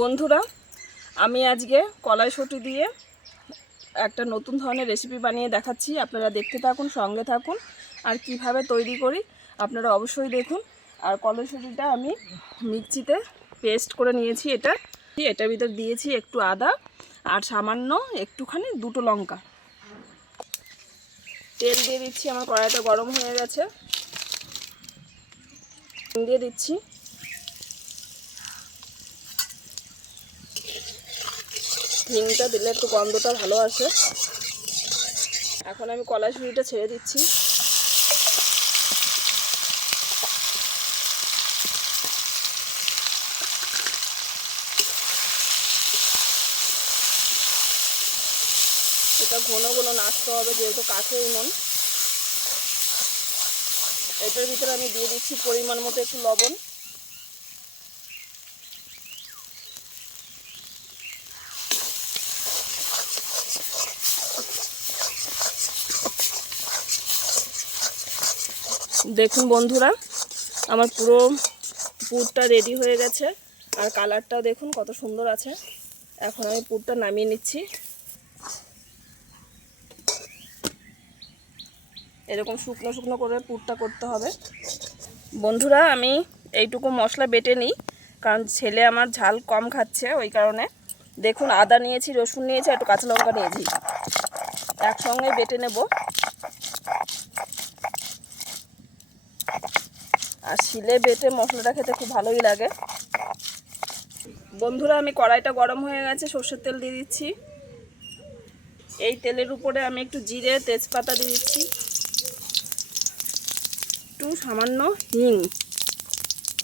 বন্ধুরা, আমি আজকে কলাইশুঁটি দিয়ে একটা নতুন ধরনের রেসিপি বানিয়ে দেখাচ্ছি। আপনারা দেখতে থাকুন, সঙ্গে থাকুন, আর কীভাবে তৈরি করি আপনারা অবশ্যই দেখুন। আর কলাইশুঁটিটা আমি মিক্সিতে পেস্ট করে নিয়েছি এটা। এটার ভিতর দিয়েছি একটু আদা আর সামান্য একটুখানি দুটো লঙ্কা। তেল দিয়ে দিচ্ছি, আমার কড়াইটা গরম হয়ে গেছে। দিয়ে দিচ্ছি হিংটা দিলে একটু গন্ধটা ভালো আসে। এখন আমি কলাইশুঁড়িটা ছেড়ে দিচ্ছি। এটা ঘন ঘন নাচতে হবে, যেহেতু কাঠের উনুন। এটার ভিতরে আমি দিয়ে দিচ্ছি পরিমাণ মতো একটু লবণ। দেখুন বন্ধুরা, আমার পুরো পুরটা রেডি হয়ে গেছে। আর কালারটাও দেখুন কত সুন্দর আছে। এখন আমি পুরটা নামিয়ে নিচ্ছি। এরকম শুকনো শুকনো করে পুরটা করতে হবে। বন্ধুরা, আমি এইটুকু মশলা বেটে নিই, কারণ ছেলে আমার ঝাল কম খাচ্ছে ওই কারণে। দেখুন, আদা নিয়েছি, রসুন নিয়েছি একটু কাঁচা লঙ্কা নিয়েছি। একসঙ্গে বেটে নেব। আর শিলে বেটে মশলাটা খেতে খুব ভালোই লাগে। বন্ধুরা, আমি কড়াইটা গরম হয়ে গেছে, সর্ষের তেল দিয়ে দিচ্ছি। এই তেলের উপরে আমি একটু জিরে, তেজপাতা দিয়ে দিচ্ছি। একটু সামান্য হিং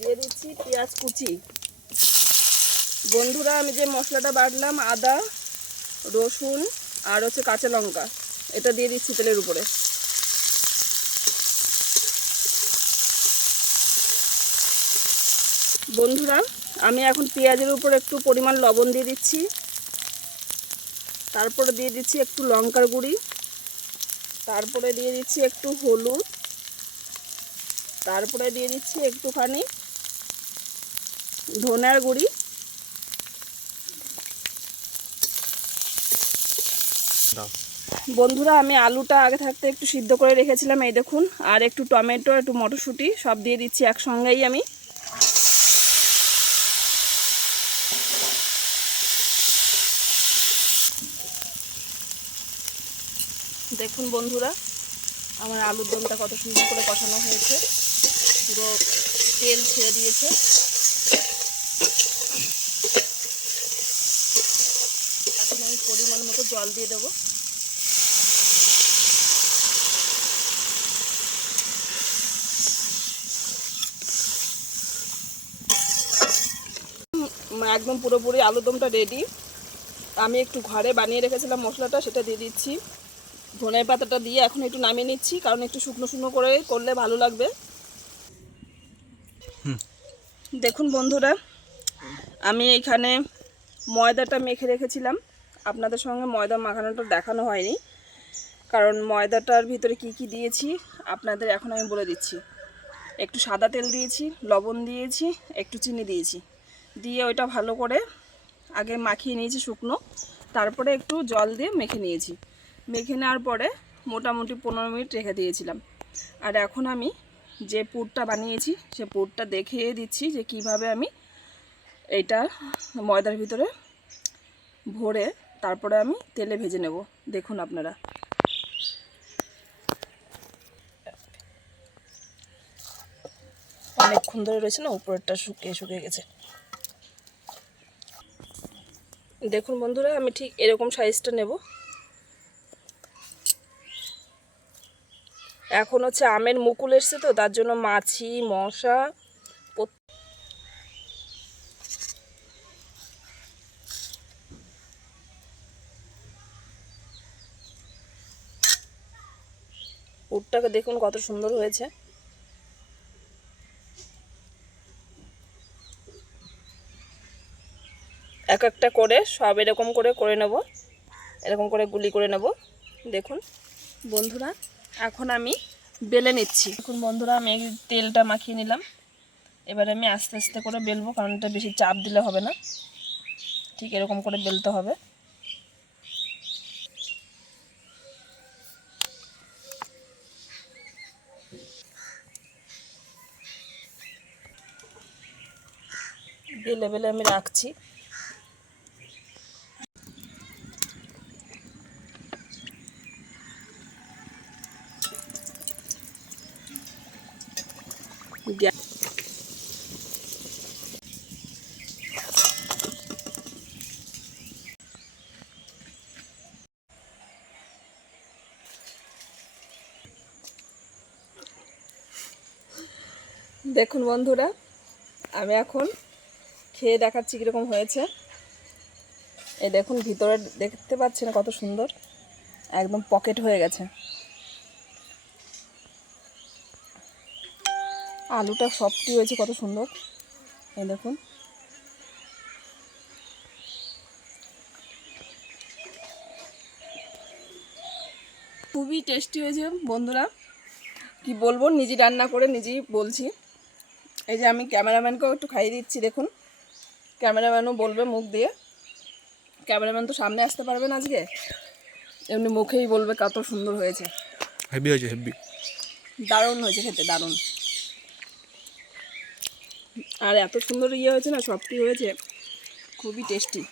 দিয়ে দিচ্ছি, পেঁয়াজ কুচি। বন্ধুরা, আমি যে মশলাটা বাটলাম, আদা, রসুন আর হচ্ছে কাঁচা লঙ্কা, এটা দিয়ে দিচ্ছি তেলের উপরে। বন্ধুরা আমি এখন পেঁয়াজের উপর একটু পরিমাণ লবণ দিয়ে দিচ্ছি। তারপরে দিয়ে দিচ্ছি একটু লঙ্কার গুঁড়ি। তারপরে দিয়ে দিচ্ছি একটু হলুদ। তারপরে দিয়ে দিচ্ছি একটুখানি ধনের গুঁড়ি। বন্ধুরা আমি আলুটা আগে থাকতে একটু সিদ্ধ করে রেখেছিলাম এই দেখুন। আর একটু টমেটো একটু মটরশুঁটি সব দিয়ে দিচ্ছি একসঙ্গেই আমি। দেখুন বন্ধুরা, আমার আলুর দমটা কত সুন্দর করে কষানো হয়েছে। পুরো তেল ছেড়ে দিয়েছে। এখন আমি পরিমাণ মতো জল দিয়ে দেবো। একদম পুরোপুরি আলুরদমটা রেডি আমি একটু ঘরে বানিয়ে রেখেছিলাম মশলাটা সেটা দিয়ে দিচ্ছি। ধনের পাতাটা দিয়ে এখন একটু নামিয়ে নিচ্ছি কারণ একটু শুকনো শুকনো করে করলে ভালো লাগবে। দেখুন বন্ধুরা আমি এখানে ময়দাটা মেখে রেখেছিলাম। আপনাদের সঙ্গে ময়দা মাখানোটা দেখানো হয়নি কারণ ময়দাটার ভিতরে কি কি দিয়েছি আপনাদের এখন আমি বলে দিচ্ছি। একটু সাদা তেল দিয়েছি লবণ দিয়েছি একটু চিনি দিয়েছি। দিয়ে ওইটা ভালো করে আগে মাখিয়ে নিয়েছি শুকনো। তারপরে একটু জল দিয়ে মেখে নিয়েছি। মেখে নেওয়ার পরে মোটামুটি পনেরো মিনিট রেখে দিয়েছিলাম। আর এখন আমি যে পুরটা বানিয়েছি, সে পুরটা দেখিয়ে দিচ্ছি যে কীভাবে আমি এইটা ময়দার ভিতরে ভরে তারপরে আমি তেলে ভেজে নেব। দেখুন আপনারা। অনেকক্ষণ ধরে রয়েছে না, উপরেরটা শুকিয়ে শুকিয়ে গেছে। দেখুন বন্ধুরা, আমি ঠিক এরকম সাইজটা নেব। এখন হচ্ছে আমের মুকুল এসছে তো, তার জন্য মাছি, মশা পুরটাকে দেখুন কত সুন্দর হয়েছে। এক একটা করে, সব এরকম করে করে নেব। এরকম করে গুলি করে নেব। দেখুন, বন্ধুরা, এখন আমি বেলে নিচ্ছি। এখন বন্ধুরা, আমি তেলটা মাখিয়ে নিলাম। এবার আমি আস্তে আস্তে করে বেলবো, কারণ এটা বেশি চাপ দিলে হবে না। ঠিক এরকম করে বেলতে হবে। বেলে বেলে আমি রাখছি। দেখুন বন্ধুরা, আমি এখন খেয়ে দেখাচ্ছি কীরকম হয়েছে। এই দেখুন, ভিতরে দেখতে পাচ্ছেন কত সুন্দর, একদম পকেট হয়ে গেছে। আলুটা সফটি হয়েছে কত সুন্দর। এই দেখুন। খুবই টেস্টি হয়েছে বন্ধুরা। কি বলব, নিজে রান্না করে নিজেই বলছি। এই যে আমি ক্যামেরাম্যানকেও একটু খাইয়ে দিচ্ছি দেখুন। ক্যামেরাম্যানও বলবে মুখ দিয়ে। ক্যামেরাম্যান তো সামনে আসতে পারবে না আজকে। এমনি মুখেই বলবে কত সুন্দর হয়েছে। হেভি হয়েছে হেভি দারুণ হয়েছে খেতে দারুণ। আর এত সুন্দর ইয়ে হয়েছে না সবটি হয়েছে। খুবই টেস্টি